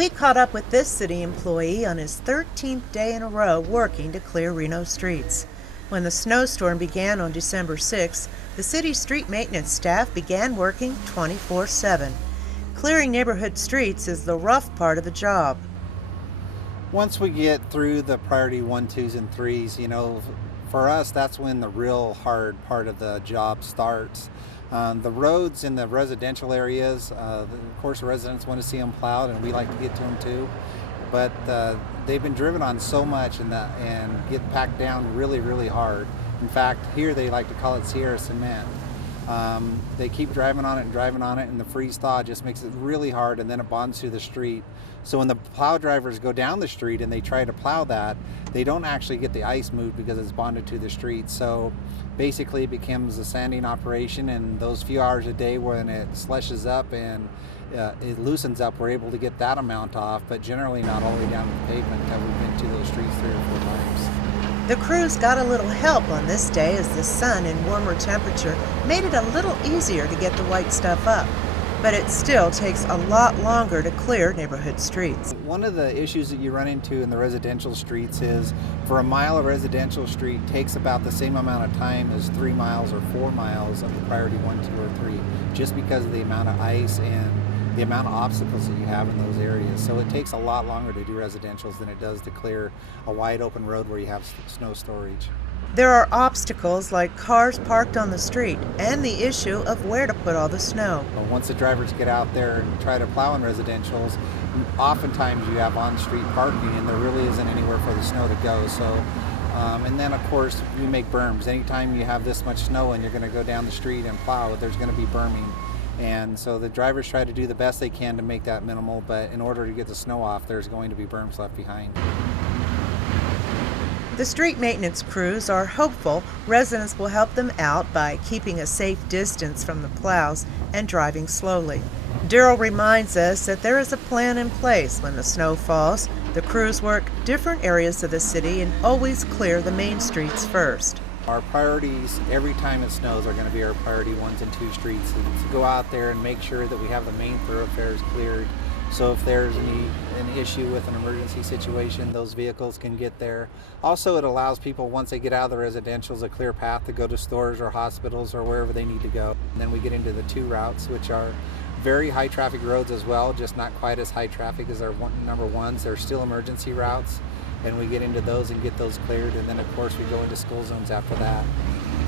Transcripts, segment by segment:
We caught up with this city employee on his 13th day in a row working to clear Reno streets. When the snowstorm began on December 6th, the city's street maintenance staff began working 24/7. Clearing neighborhood streets is the rough part of the job. Once we get through the priority 1, 2s, and 3s, for us, that's when the real hard part of the job starts. The roads in the residential areas, of course, the residents want to see them plowed, and we like to get to them too. But they've been driven on so much and get packed down really, really hard. In fact, here they like to call it Sierra cement. They keep driving on it and driving on it, and the freeze thaw just makes it really hard, and then it bonds through the street. So when the plow drivers go down the street and they try to plow that, they don't actually get the ice moved because it's bonded to the street. So basically it becomes a sanding operation, and those few hours a day when it slushes up and it loosens up, we're able to get that amount off, but generally not all the way down to the pavement until we've been to those streets 3 or 4 times. The crews got a little help on this day as the sun and warmer temperature made it a little easier to get the white stuff up. But it still takes a lot longer to clear neighborhood streets. One of the issues that you run into in the residential streets is for a mile of residential street takes about the same amount of time as 3 miles or 4 miles of the priority 1, 2, or 3, just because of the amount of ice and the amount of obstacles that you have in those areas. So it takes a lot longer to do residentials than it does to clear a wide open road where you have snow storage. There are obstacles like cars parked on the street and the issue of where to put all the snow. But once the drivers get out there and try to plow in residentials, oftentimes you have on-street parking and there really isn't anywhere for the snow to go. So, and then of course we make berms. Anytime you have this much snow and you're going to go down the street and plow, there's going to be berming. And so the drivers try to do the best they can to make that minimal, but in order to get the snow off, there's going to be berms left behind. The street maintenance crews are hopeful residents will help them out by keeping a safe distance from the plows and driving slowly. Daryl reminds us that there is a plan in place when the snow falls. The crews work different areas of the city and always clear the main streets first. Our priorities every time it snows are going to be our priority 1s and 2 streets, and to go out there and make sure that we have the main thoroughfares cleared. So if there's an issue with an emergency situation, those vehicles can get there. Also, it allows people, once they get out of the residentials, a clear path to go to stores or hospitals or wherever they need to go. And then we get into the 2 routes, which are very high traffic roads as well, just not quite as high traffic as our number 1s. They're still emergency routes, and we get into those and get those cleared. And then of course we go into school zones after that.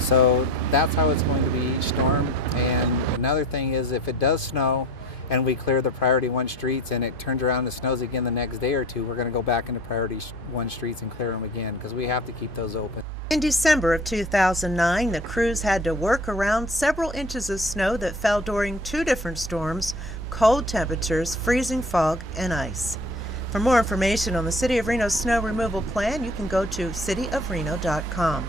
So that's how it's going to be each storm. And another thing is, if it does snow and we clear the priority 1 streets and it turns around and snows again the next day or 2, we're going to go back into priority 1 streets and clear them again, because we have to keep those open. In December of 2009, the crews had to work around several inches of snow that fell during 2 different storms, cold temperatures, freezing fog, and ice. For more information on the City of Reno's snow removal plan, you can go to cityofreno.com.